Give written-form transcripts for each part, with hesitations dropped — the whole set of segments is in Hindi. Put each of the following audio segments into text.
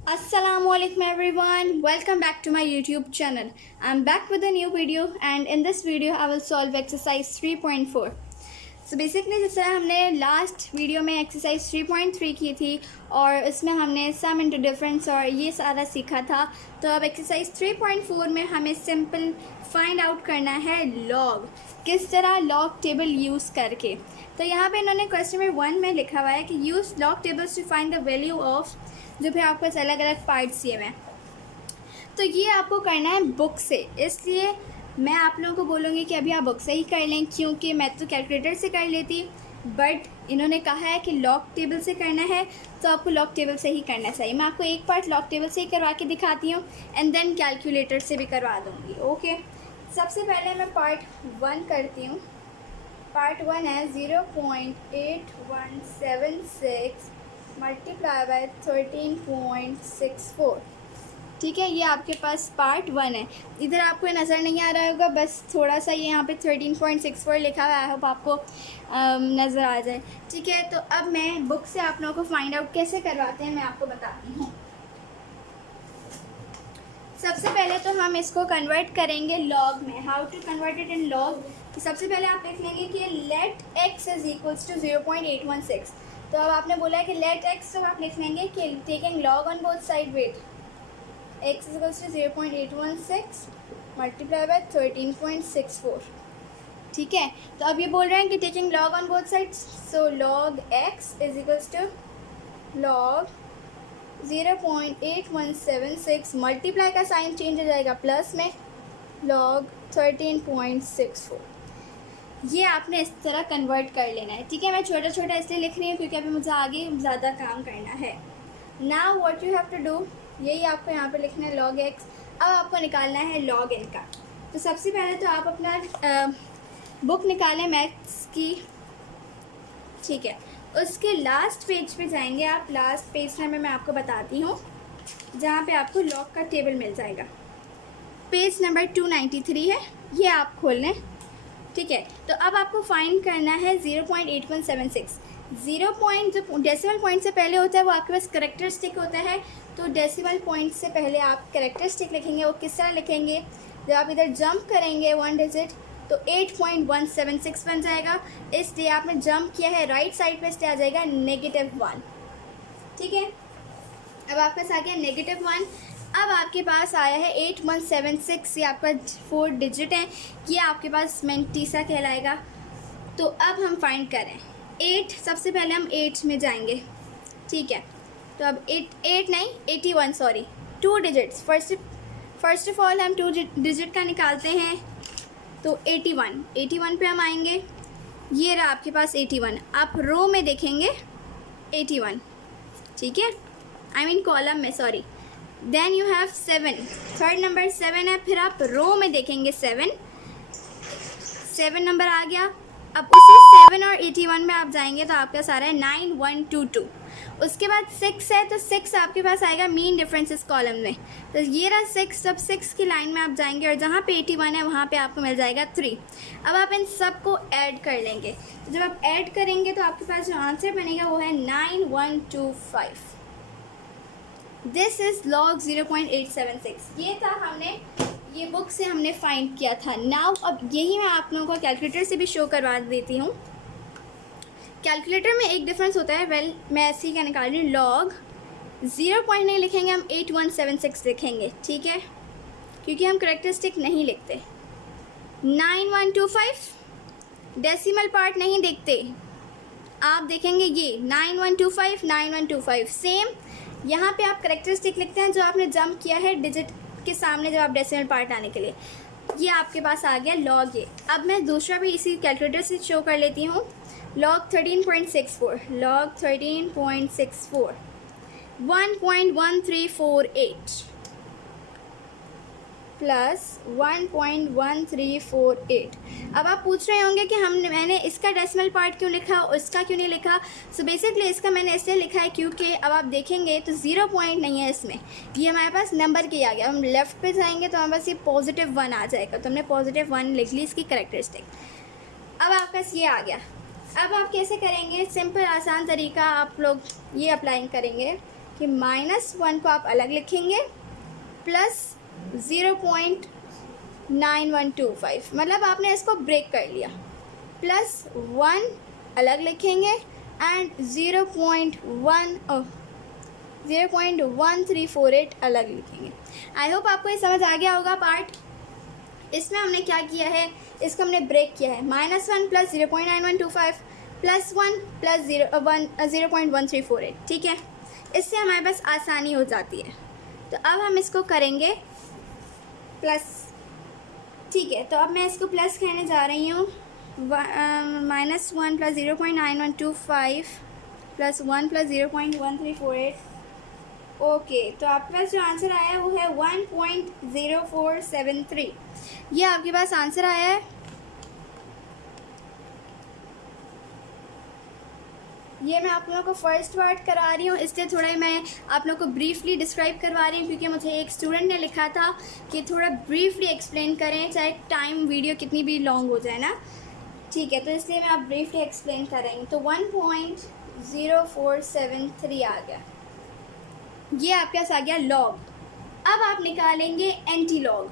Assalamualaikum everyone, welcome back to my YouTube channel. I'm back with a new video and in this video I will solve exercise 3.4. So basically जिस तरह हमने लास्ट वीडियो में एक्सरसाइज 3.3 की थी और इसमें हमने सम इंटू डिफरेंस और ये सारा सीखा था, तो अब एक्सरसाइज 3.4 में हमें सिंपल फाइंड आउट करना है लॉग, किस तरह लॉग टेबल यूज़ करके। तो यहाँ पे इन्होंने क्वेश्चन नंबर 1 में लिखा हुआ है कि use log tables two find the value of, जो फिर आपको अलग अलग पार्ट्स दिए हुए हैं। तो ये आपको करना है बुक से, इसलिए मैं आप लोगों को बोलूँगी कि अभी आप बुक से ही कर लें, क्योंकि मैं तो कैलकुलेटर से कर लेती, बट इन्होंने कहा है कि लॉग टेबल से करना है, तो आपको लॉग टेबल से ही करना चाहिए। मैं आपको एक पार्ट लॉग टेबल से ही करवा के दिखाती हूँ एंड देन कैलकुलेटर से भी करवा दूँगी। ओके, सबसे पहले मैं पार्ट 1 करती हूँ। पार्ट 1 है 0.8176 मल्टीप्लाई बाय 13.64। ठीक है, ये आपके पास पार्ट 1 है। इधर आपको नज़र नहीं आ रहा होगा, बस थोड़ा सा ये यहाँ पे 13.64 लिखा हुआ है, आई होप आपको नज़र आ जाए। ठीक है, तो अब मैं बुक से आप लोगों को फाइंड आउट कैसे करवाते हैं मैं आपको बताती हूँ। सबसे पहले तो हम इसको कन्वर्ट करेंगे लॉग में। How to convert it in log? सबसे पहले आप लिख लेंगे कि let x is equals to 0.816। तो अब आपने बोला है कि लेट x, तो आप लिख लेंगे कि taking log on both side, wait x is equals to 0.816 multiply by 13.64। ठीक है, तो अब ये बोल रहे हैं कि taking log on both side, so log x is equals to log 0.8176 multiply का साइन चेंज हो जाएगा प्लस में लॉग 13.64। ये आपने इस तरह कन्वर्ट कर लेना है। ठीक है, मैं छोटा छोटा इसलिए लिख रही हूँ क्योंकि अभी मुझे आगे ज़्यादा काम करना है। Now what you have to do, यही आपको यहाँ पे लिखना है लॉग x। अब आपको निकालना है लॉग n का। तो सबसे पहले तो आप अपना बुक निकालें मैथ्स की। ठीक है, उसके लास्ट पेज पे जाएंगे आप। लास्ट पेज में मैं आपको बताती हूँ जहाँ पे आपको लॉग का टेबल मिल जाएगा। पेज नंबर 293 है, ये आप खोल लें। ठीक है, तो अब आपको फाइंड करना है 0.8176। 0 पॉइंट जो डेसिमल पॉइंट से पहले होता है वो आपके पास करेक्टरिस्टिक होता है। तो डेसिमल पॉइंट से पहले आप करेक्टरिस्टिक लिखेंगे। वो किस तरह लिखेंगे, जब आप इधर जंप करेंगे 1 डिजिट तो 8.176 बन जाएगा। इसलिए आपने जंप किया है राइट साइड पे, इसलिए आ जाएगा -1। ठीक है, अब आपके पास आ गया -1। अब आपके पास आया है 8176, ये आपका 4 डिजिट है, ये आपके पास मेंटीसा कहलाएगा। तो अब हम फाइंड करें 8। सबसे पहले हम 8 में जाएंगे। ठीक है, तो अब 8 नहीं 81, sorry 2 digits. First of all हम 2 डिजिट का निकालते हैं, तो 81 पे हम आएंगे। ये रहा आपके पास 81। आप रो में देखेंगे 81, ठीक है, आई मीन कॉलम में, sorry. Then you have 7, third number 7 है। फिर आप रो में देखेंगे 7 नंबर आ गया। अब उसी 7 और 81 में आप जाएंगे तो आपका सारा है 9122। उसके बाद 6 है, तो 6 आपके पास आएगा मीन डिफरेंसेस कॉलम में। तो ये रहा 6। अब 6 की लाइन में आप जाएंगे और जहाँ पे 81 है वहाँ पे आपको मिल जाएगा 3। अब आप इन सब को ऐड कर लेंगे। तो जब आप ऐड करेंगे तो आपके पास जो आंसर बनेगा वो है 9125। This is log 0.876। ये था, हमने ये बुक से हमने फाइंड किया था। नाउ अब यही मैं आप लोगों को कैलकुलेटर से भी शो करवा देती हूँ। कैलकुलेटर में एक डिफरेंस होता है, वेल मैं ऐसे ही क्या निकाल रही हूँ, लॉग 0 पॉइंट नहीं लिखेंगे हम, 8176 लिखेंगे। ठीक है, क्योंकि हम करेक्टरिस्टिक नहीं लिखते। 9125 डेसिमल पार्ट नहीं देखते, आप देखेंगे ये 9125 सेम। यहाँ पे आप करेक्टरिस्टिक लिखते हैं जो आपने जंप किया है डिजिट के सामने जब आप डेसिमल पार्ट आने के लिए। ये आपके पास आ गया लॉग ये। अब मैं दूसरा भी इसी कैलकुलेटर से शो कर लेती हूँ। Log 13.64, log 13.64 1.1348 plus 1.1348। अब आप पूछ रहे होंगे कि मैंने इसका डेसिमल पार्ट क्यों लिखा और इसका क्यों नहीं लिखा। सो बेसिकली इसका मैंने इसलिए लिखा है क्योंकि अब आप देखेंगे तो 0 पॉइंट नहीं है इसमें, ये हमारे पास नंबर के आ गया। हम लेफ़्ट पे जाएंगे तो हमारे पास ये +1 आ जाएगा, तो हमने +1 लिख ली इसकी करेक्टरिस्टिक। अब आपके पास ये आ गया। अब आप कैसे करेंगे, सिंपल आसान तरीका आप लोग ये अप्लाई करेंगे कि -1 को आप अलग लिखेंगे प्लस 0.9125, मतलब आपने इसको ब्रेक कर लिया, प्लस 1 अलग लिखेंगे एंड 0.1348 अलग लिखेंगे। आई होप आपको ये समझ आ गया होगा पार्ट। इसमें हमने क्या किया है, इसको हमने ब्रेक किया है, -1 प्लस 0.9125 प्लस 1 प्लस 0.1348, ठीक है। इससे हमारे पास आसानी हो जाती है। तो अब हम इसको करेंगे प्लस, ठीक है। तो अब मैं इसको प्लस कहने जा रही हूँ, -1 प्लस 0.9125 प्लस 1 प्लस 0.1348। ओके, तो आपके पास जो आंसर आया है वो है 1.0473। ये आपके पास आंसर आया है। ये मैं आप लोगों को फर्स्ट पार्ट करा रही हूँ, इसलिए थोड़ा मैं आप लोगों को ब्रीफली डिस्क्राइब करवा रही हूँ, क्योंकि मुझे एक स्टूडेंट ने लिखा था कि थोड़ा ब्रीफली एक्सप्लेन करें, चाहे टाइम वीडियो कितनी भी लॉन्ग हो जाए ना, ठीक है। तो इसलिए मैं आप ब्रीफली एक्सप्लेन कर रही हूँ। तो 1.0473 आ गया, ये आपके पास आ गया लॉग। अब आप निकालेंगे एंटी लॉग,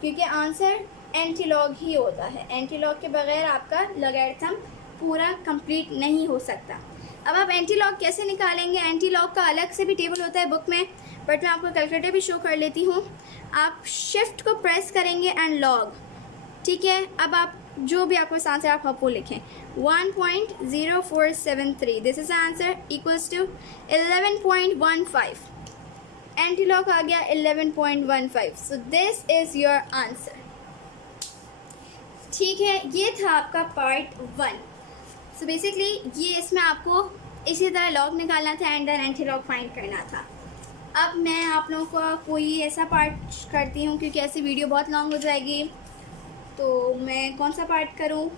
क्योंकि आंसर एंटी लॉग ही होता है। एंटी लॉग के बगैर आपका लॉगरिथम पूरा कंप्लीट नहीं हो सकता। अब आप एंटी लॉग कैसे निकालेंगे, एंटी लॉग का अलग से भी टेबल होता है बुक में, बट मैं आपको कैलकुलेटर भी शो कर लेती हूँ। आप शिफ्ट को प्रेस करेंगे एंड लॉग, ठीक है। अब आप जो भी आपको आंसर आप वो लिखें, 1.0473, this is answer equals to 11.15। Antilog आ गया 11.15, so this is your answer, ठीक है। ये था आपका पार्ट 1। सो बेसिकली ये इसमें आपको इसी तरह लॉग निकालना था and then anti log find करना था। अब मैं आप लोगों को कोई ऐसा पार्ट करती हूँ, क्योंकि ऐसी वीडियो बहुत लॉन्ग हो जाएगी, तो मैं कौन सा पार्ट करूँ।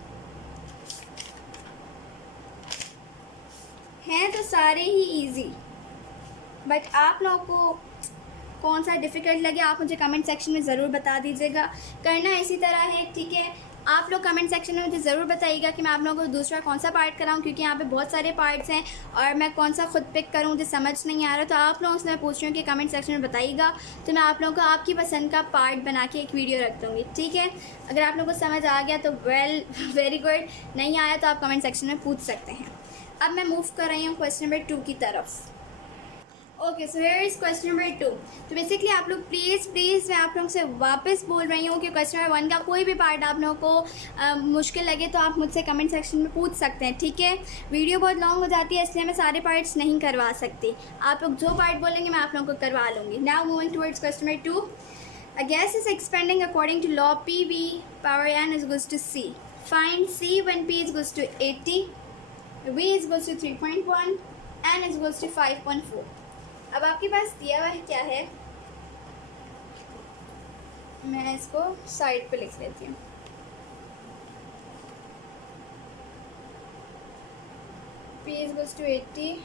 हैं तो सारे ही इजी, बट आप लोगों को कौन सा डिफ़िकल्ट लगे आप मुझे कमेंट सेक्शन में ज़रूर बता दीजिएगा। करना इसी तरह है, ठीक है। आप लोग कमेंट सेक्शन में मुझे ज़रूर बताइएगा कि मैं आप लोगों को दूसरा कौन सा पार्ट कराऊं, क्योंकि यहाँ पे बहुत सारे पार्ट्स हैं और मैं कौन सा खुद पिक करूं, मुझे समझ नहीं आ रहा। तो आप लोगों से मैं पूछ रही हूँ कि कमेंट सेक्शन में बताइएगा, तो मैं आप लोगों को आपकी पसंद का पार्ट बना के एक वीडियो रख दूँगी, ठीक है। अगर आप लोगों को समझ आ गया तो वेरी गुड, नहीं आया तो आप कमेंट सेक्शन में पूछ सकते हैं। अब मैं मूव कर रही हूँ क्वेश्चन नंबर 2 की तरफ। Okay, so here is question number 2। तो बेसिकली आप लोग प्लीज़ मैं आप लोगों से वापस बोल रही हूँ कि क्वेश्चन नंबर 1 का कोई भी पार्ट आप लोगों को मुश्किल लगे तो आप मुझसे कमेंट सेक्शन में पूछ सकते हैं, ठीक है। वीडियो बहुत लॉन्ग हो जाती है, इसलिए मैं सारे पार्ट्स नहीं करवा सकती। आप लोग जो पार्ट बोलेंगे मैं आप लोगों को करवा लूँगी। Now moving towards question number 2। A gas is expanding according to law PV power n is equals to C. Find C when P is equals to 80, V is equals to 3.1, n is equals to 5.4. अब आपके पास दिया हुआ है क्या है, मैं इसको साइड पे लिख लेती हूँ। P is equals to 80,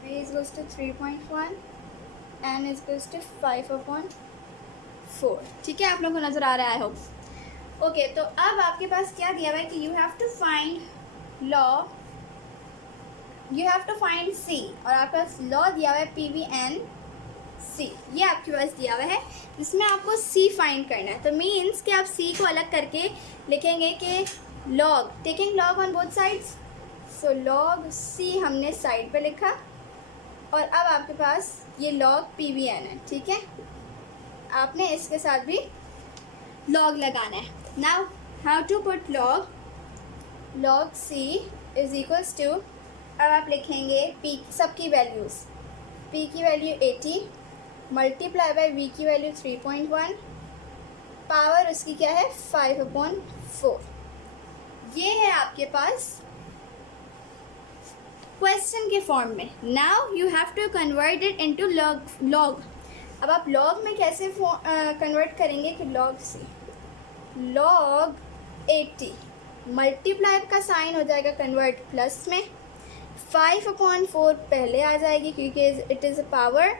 V is equals to 3.1, n is equals to 5/4, ठीक है। आप लोगों को नज़र आ रहा है, आई होप। ओके, तो अब आपके पास क्या दिया हुआ है कि you have to find C, और आपके पास लॉ दिया हुआ है PVNC, ये आपके पास दिया हुआ है, जिसमें आपको C फाइंड करना है। तो मीन्स कि आप C को अलग करके लिखेंगे कि log, taking log on both sides, so log C हमने साइड पे लिखा, और अब आपके पास ये लॉग PVN है, ठीक है। आपने इसके साथ भी लॉग लगाना है। Now how to put log C is equals to, अब आप लिखेंगे P सबकी वैल्यूज़, P की वैल्यू 80 मल्टीप्लाई बाय V की वैल्यू 3.1, पावर उसकी क्या है 5/4। ये है आपके पास क्वेश्चन के फॉर्म में। Now you have to convert it into log. अब आप लॉग में कैसे कन्वर्ट करेंगे कि लॉग 80 मल्टीप्लाई का साइन हो जाएगा कन्वर्ट प्लस में, 5/4 पहले आ जाएगी क्योंकि it is a power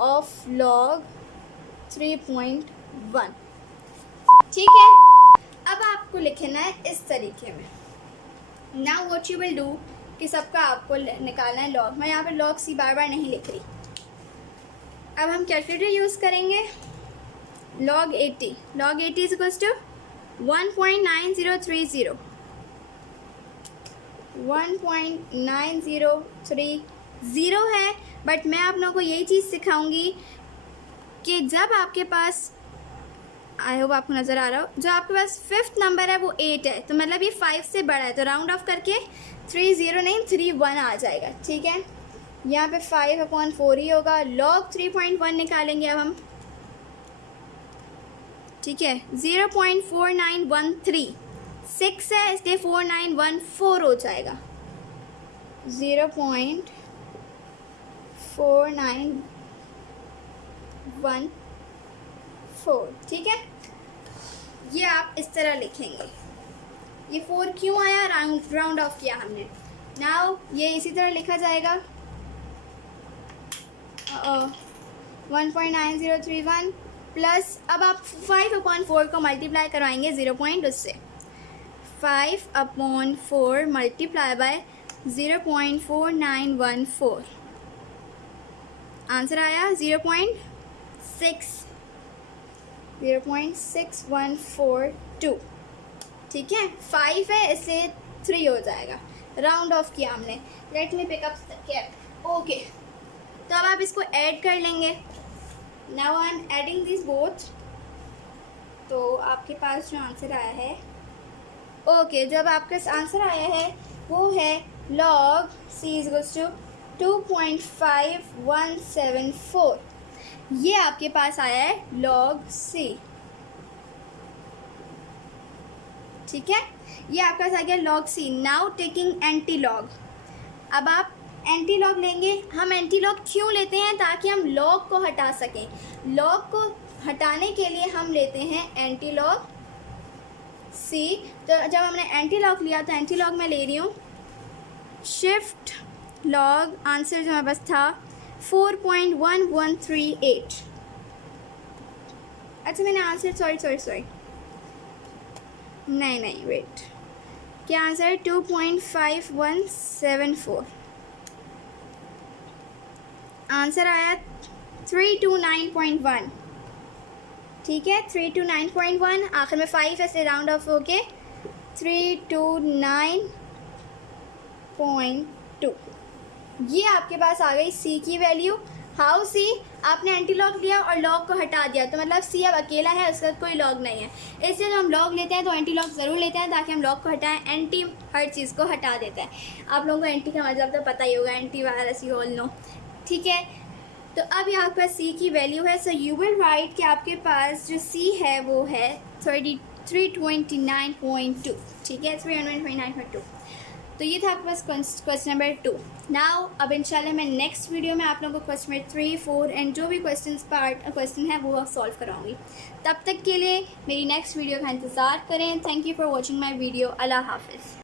of log 3.1, ठीक है। अब आपको लिखना है इस तरीके में। Now what you will do कि सबका आपको निकालना है लॉग। मैं यहाँ पे लॉग सी बार बार नहीं लिख रही। अब हम कैलकुलेटर यूज़ करेंगे। log 80 इज इक्वल्स टू 1.9030 1.9030 है। बट मैं आप लोगों को यही चीज़ सिखाऊंगी कि जब आपके पास, आई होप आपको नज़र आ रहा हो, जो आपके पास फिफ्थ नंबर है वो 8 है, तो मतलब ये 5 से बड़ा है, तो राउंड ऑफ करके 30 नहीं 31 आ जाएगा। ठीक है, यहाँ पे 5/4 ही होगा। log 3.1 निकालेंगे अब हम। ठीक है, 0.4913 6 है इसलिए 4914 हो जाएगा। 0.4914। ठीक है, ये आप इस तरह लिखेंगे। ये 4 क्यों आया, राउंड ऑफ किया हमने। नाउ ये इसी तरह लिखा जाएगा 1.9031 प्लस, अब आप 5/4 को मल्टीप्लाई करवाएंगे 0. उससे 5/4 मल्टीप्लाई बाय 0.4914, आंसर आया 0.6142। ठीक है, 5 है इसलिए 3 हो जाएगा। राउंड ऑफ किया हमने। Let me pick up cap. Okay, तो अब आप इसको ऐड कर लेंगे। Now I am adding this both. तो आपके पास जो आंसर आया है, ओके, जब आपके आंसर आया है वो है log c is equals to 2.5174। ये आपके पास आया है log c। ठीक है, ये आपका पास आ गया log c। Now taking anti log. अब आप एंटी लॉग लेंगे। हम एंटी लॉग क्यों लेते हैं, ताकि हम लॉग को हटा सकें। लॉग को हटाने के लिए हम लेते हैं एंटी लॉग c। तो जब हमने एंटी लॉग लिया तो एंटी लॉग में ले रही हूँ शिफ्ट लॉग, आंसर जो हमारे पास था 4.1138। अच्छा, मैंने आंसर सॉरी नहीं वेट, क्या आंसर है 2.5174। आंसर आया 329.1। ठीक है, 329.1, आखिर में 5 ऐसे राउंड ऑफ होके 329.2। ये आपके पास आ गई सी की वैल्यू। हाउ सी, आपने एंटी लॉग लिया और लॉग को हटा दिया, तो मतलब सी अब अकेला है, उसका कोई लॉग नहीं है। इसलिए जब हम लॉग लेते हैं तो एंटी लॉग ज़रूर लेते हैं, ताकि हम लॉग को हटाएं। एंटी हर चीज़ को हटा देता है। आप लोगों को एंटी का मतलब तो पता ही होगा, anti virus, you all know. ठीक है, तो अब यहाँ आपका सी की वैल्यू है। सो यू विल राइट कि आपके पास जो सी है वो है 329.2। ठीक है, 329.2। तो ये था आपके पास क्वेश्चन नंबर 2। नाउ अब इंशाल्लाह मैं नेक्स्ट वीडियो में आप लोगों को क्वेश्चन नंबर 3, 4 एंड जो भी क्वेश्चन है वो सॉल्व कराऊंगी। तब तक के लिए मेरी नेक्स्ट वीडियो का इंतज़ार करें। Thank you for watching my video. अल्लाह हाफिज़।